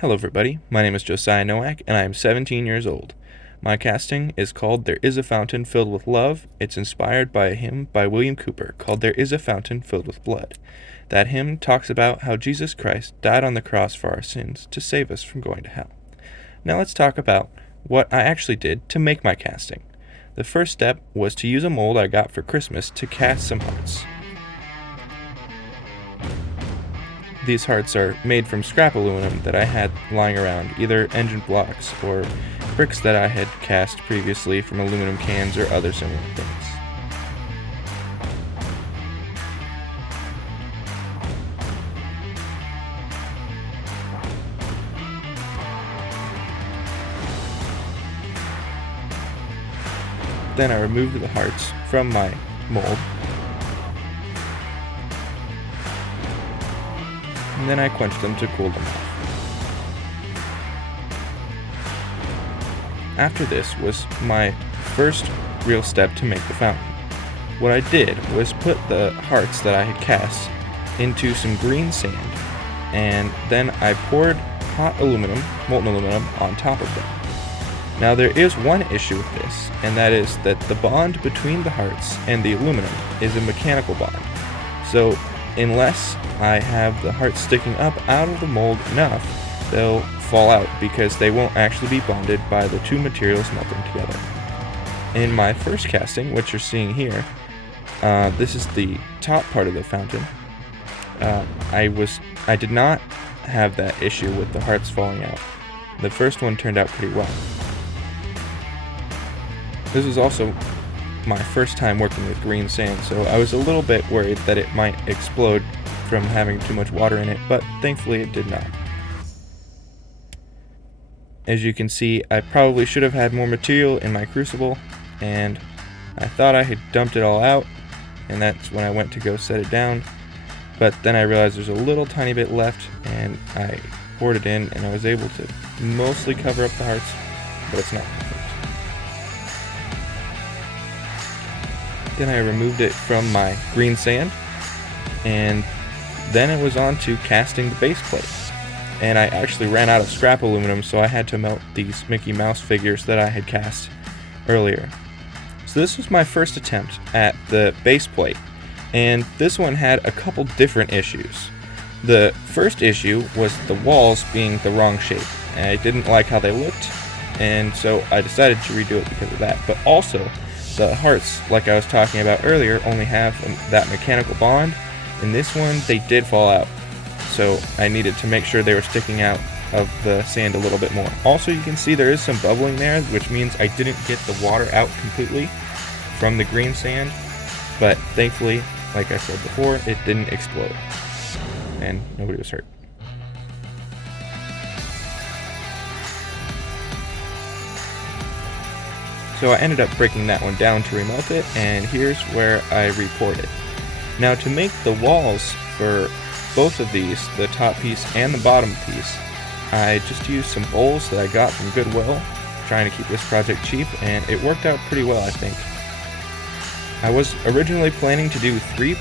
Hello everybody, my name is Josiah Nowak and I am 17 years old. My casting is called There Is a Fountain Filled with Love. It's inspired by a hymn by William Cooper called There Is a Fountain Filled with Blood. That hymn talks about how Jesus Christ died on the cross for our sins to save us from going to hell. Now let's talk about what I actually did to make my casting. The first step was to use a mold I got for Christmas to cast some hearts. These hearts are made from scrap aluminum that I had lying around, either engine blocks or bricks that I had cast previously from aluminum cans or other similar things. Then I removed the hearts from my mold, and then I quenched them to cool them off. After this was my first real step to make the fountain. What I did was put the hearts that I had cast into some green sand, and then I poured hot aluminum, molten aluminum, on top of them. Now there is one issue with this, and that is that the bond between the hearts and the aluminum is a mechanical bond. So unless I have the hearts sticking up out of the mold enough, they'll fall out because they won't actually be bonded by the two materials melting together. In my first casting, which you're seeing here, this is the top part of the fountain. I did not have that issue with the hearts falling out. The first one turned out pretty well. This was also my first time working with green sand, so I was a little bit worried that it might explode from having too much water in it, but thankfully it did not. As you can see, I probably should have had more material in my crucible, and I thought I had dumped it all out, and that's when I went to go set it down, but then I realized there's a little tiny bit left, and I poured it in, and I was able to mostly cover up the hearts, but it's not perfect. Then I removed it from my green sand, and then it was on to casting the base plate. And I actually ran out of scrap aluminum, so I had to melt these Mickey Mouse figures that I had cast earlier. So this was my first attempt at the base plate, and this one had a couple different issues. The first issue was the walls being the wrong shape. I didn't like how they looked, and so I decided to redo it because of that. But also, the hearts, like I was talking about earlier, only have that mechanical bond. In this one, they did fall out. So I needed to make sure they were sticking out of the sand a little bit more. Also, you can see there is some bubbling there, which means I didn't get the water out completely from the green sand. But thankfully, like I said before, it didn't explode. And nobody was hurt. So I ended up breaking that one down to remelt it, and here's where I repoured it. Now to make the walls for both of these, the top piece and the bottom piece, I just used some bowls that I got from Goodwill, trying to keep this project cheap, and it worked out pretty well, I think. I was originally planning to do 3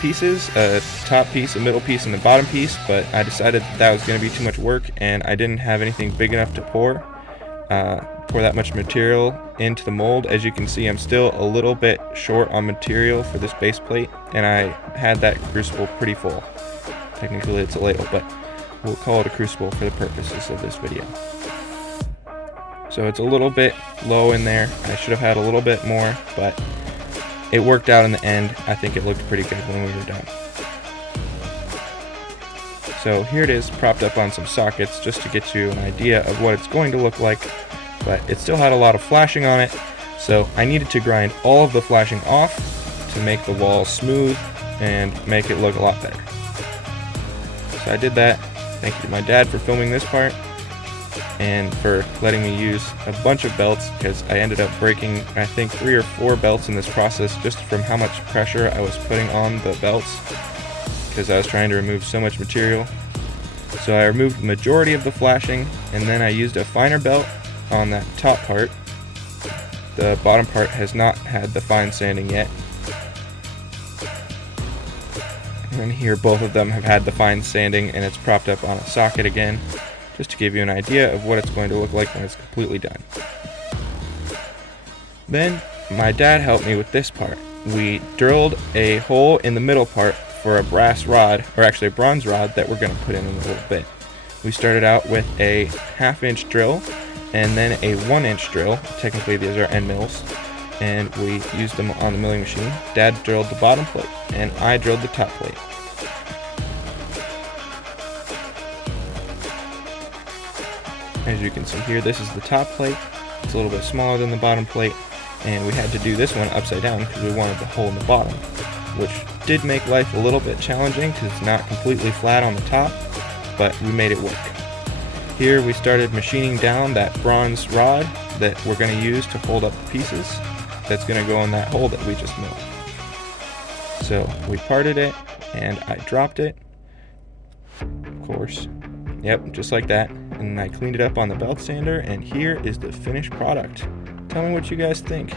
pieces, a top piece, a middle piece, and a bottom piece, but I decided that was going to be too much work, and I didn't have anything big enough to pour that much material into the mold. As you can see, I'm still a little bit short on material for this base plate, and I had that crucible pretty full. Technically it's a ladle, but we'll call it a crucible for the purposes of this video. So it's a little bit low in there. I should have had a little bit more, but it worked out in the end. I think it looked pretty good when we were done. So here it is, propped up on some sockets just to get you an idea of what it's going to look like, but it still had a lot of flashing on it, so I needed to grind all of the flashing off to make the wall smooth and make it look a lot better. So I did that. Thank you to my dad for filming this part and for letting me use a bunch of belts, because I ended up breaking I think 3 or 4 belts in this process just from how much pressure I was putting on the belts, because I was trying to remove so much material. So I removed the majority of the flashing, and then I used a finer belt on that top part. The bottom part has not had the fine sanding yet. And here both of them have had the fine sanding, and it's propped up on a socket again, just to give you an idea of what it's going to look like when it's completely done. Then my dad helped me with this part. We drilled a hole in the middle part for a brass rod, or actually a bronze rod, that we're going to put in a little bit. We started out with a 1/2 inch drill and then a 1 inch drill. Technically these are end mills, and we used them on the milling machine. Dad drilled the bottom plate and I drilled the top plate. As you can see here, this is the top plate. It's a little bit smaller than the bottom plate, and we had to do this one upside down because we wanted the hole in the bottom, which did make life a little bit challenging because it's not completely flat on the top, but we made it work. Here we started machining down that bronze rod that we're going to use to hold up the pieces that's going to go in that hole that we just milled. So we parted it and I dropped it, of course, yep, just like that, and I cleaned it up on the belt sander, and here is the finished product. Tell me what you guys think.